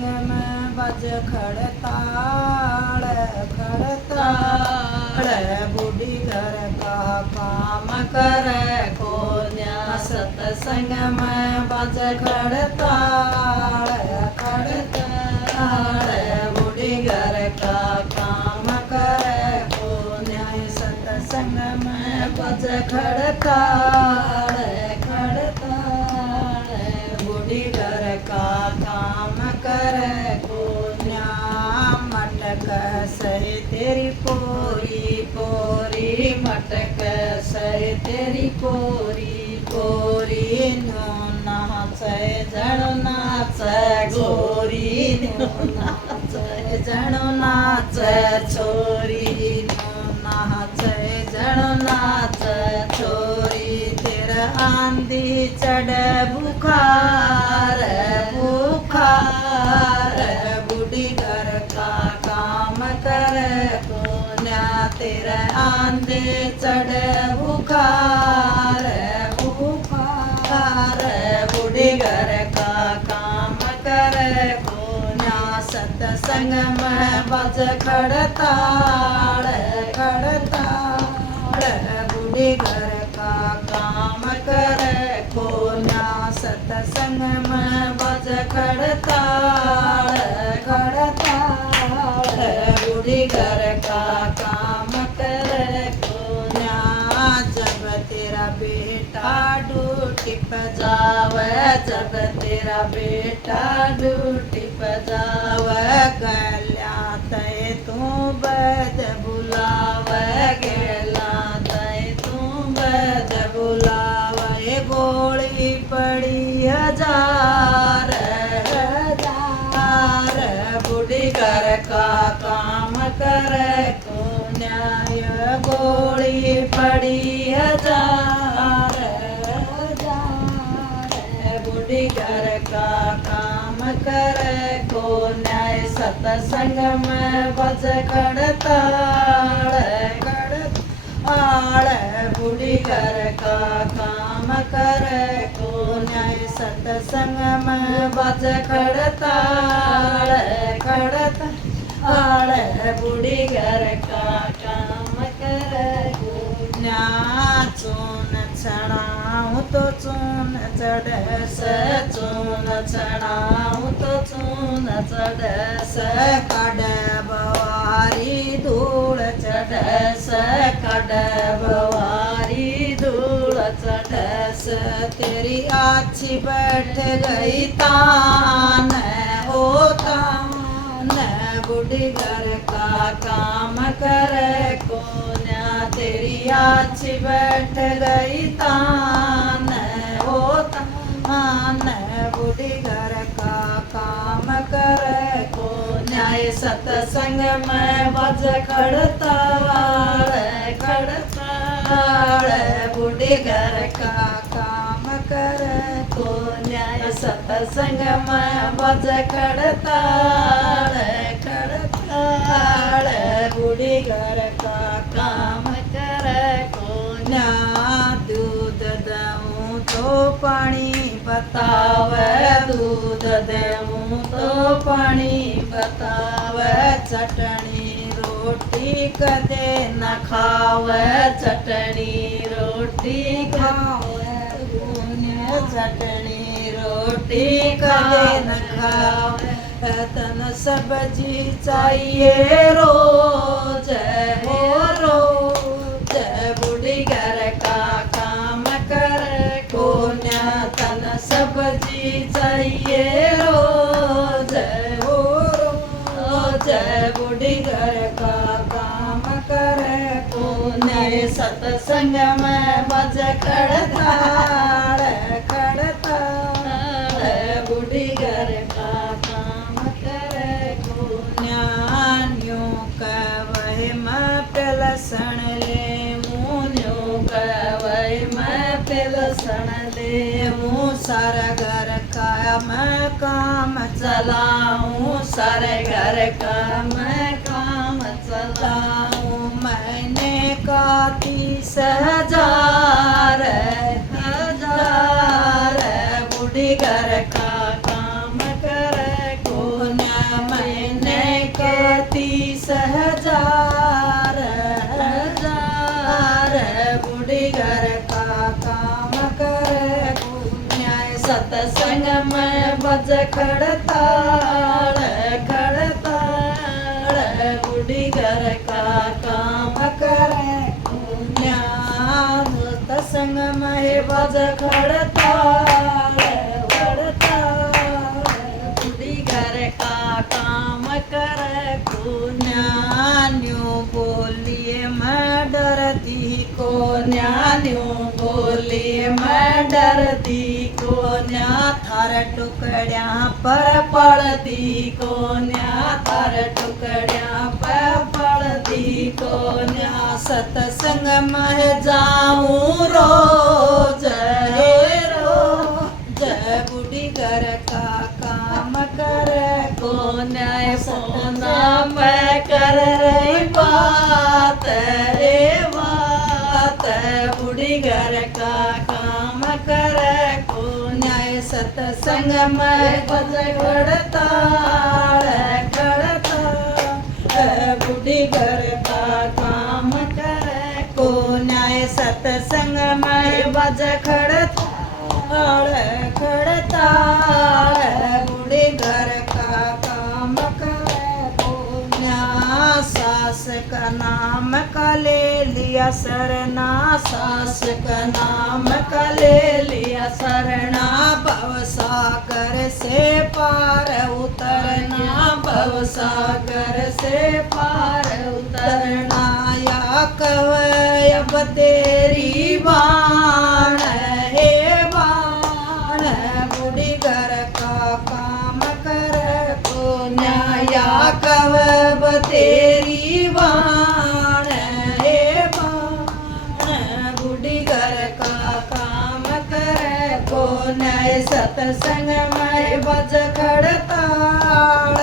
संग में बज खड़ताल खड़ताल बूढ़ी घर का काम करे कोन्या सत्संग में बज खड़ताल खड़ताल बूढ़ी घर का काम करे कोन्या सत्संग में बज खड़ताल खड़ताल बूढ़ी घर का काम करे कोन्या मटक सही तेरी पोरी पोरी मटक सही तेरी पोरी पोरी नो नाच जण नाच गोरी नो नाच जण नाच छोरी नो नाच जण नाच छोरी तेरा आंधी चढ़ बुखार बुखार बूढ़ी घर का काम करे कोन्या तेरा आंधी चढ़ बुखार बुखार बूढ़ी घर का काम करे कोन्या सत्संग में बज खड़ताल खड़ताल बूढ़ी घर का काम करे कोन्या सत्संग में बज खड़ताल खड़ताल बूढ़ी घर का काम करे कोन्या जब तेरा बेटा ड्यूटी पे जावे जब तेरा बेटा ड्यूटी पे जावे गल्या तय तू बद बुलावे गल्या तय तू बद बुलावे गोली पड़ी हजार हजार बूढ़ी घर का काम करे कोन्या गोली पड़ी हजार हजार बूढ़ी घर का काम करे कोन्या सत्संग में बज खड़ताल खड़ताल बूढ़ी घर का काम करे कोन्या सत्संग में बज खड़ताल खड़ताल बूढ़ी घर का काम करे कोन्या चून चढ़ाऊँ तो चून चढ़स चून चढ़ाऊँ तो चून चढ़स कड़ बवारी धूल चढ़स कड़ बवारी धूल चढ़स तेरी आछी बैठ गई तान ओ तान बूढ़ी घर का काम करे कोन्या तेरी आछी बैठ गई तान ओ तान बूढ़ी घर का काम करे कोन्या सत्संग में बज खड़ताल खड़ताल बूढ़ी घर का काम करे कोन्या सत्संग में बज खड़ताल खड़ताल बूढ़ी घर का काम करे कोन्या दूध दूँ तो पानी बतावे दूध दूँ तो पानी बतावे चटनी रोटी कदे न खावे चटनी रोटी खावे चटनी रोटी कदे न खावे तन सब्जी चाहिए रोज हो रोज बूढ़ी घर का काम करे कोन्या तन सब्जी चाहिए रोज हो रोज बूढ़ी घर का काम करे कोन्या सत्संग में बज खड़ताल खड़ताल बूढ़ी घर का काम करे कोन्या न्यू कवै मैं पेलसन ले न्यू कवै मैं पेलसन ले सारा घर का मैं काम चलाऊं सारे घर का मैं काम चलाऊं मैंने का 30,000 बूढ़ी घर का काम करे कौन भज खडताळ खडताळ बुढी घर का काम करे ज्ञान सत्संग में भज खडताळ खडताळ बुढी घर का काम करे ज्ञान्यो बोलिए मैं डरती को ज्ञान्यो बोलिए मैं डरती को न्या थार टुकड्या पर पड़ती को न्या थार टुकड्या पर पड़ती को न्या सत्संग में जाऊं रोज रोज बुढ़ी घर का काम करे को न्याय सोना मैं कर रही बात रे बात बुढ़ी घर का काम करे को न्याय सत्संग में भज खडताळ खडताळ बुढ़ी घर का काम करे को न्याय सत्संग में भज खडताळ खडताळ बुढ़ी घर का काम करे को न्या सास का नाम का ले लिया सरना सास का नाम का ले लिया सरना भव सागर से पार उतरना भव सागर से पार उतरना या कव अब तेरी बाण हे बाण बुढ़ी घर का काम कर को न्याया कव अब तेरी बाण हे बाण बुढ़ी घर का काम कर को न्याय सत्संग में भज खडताळ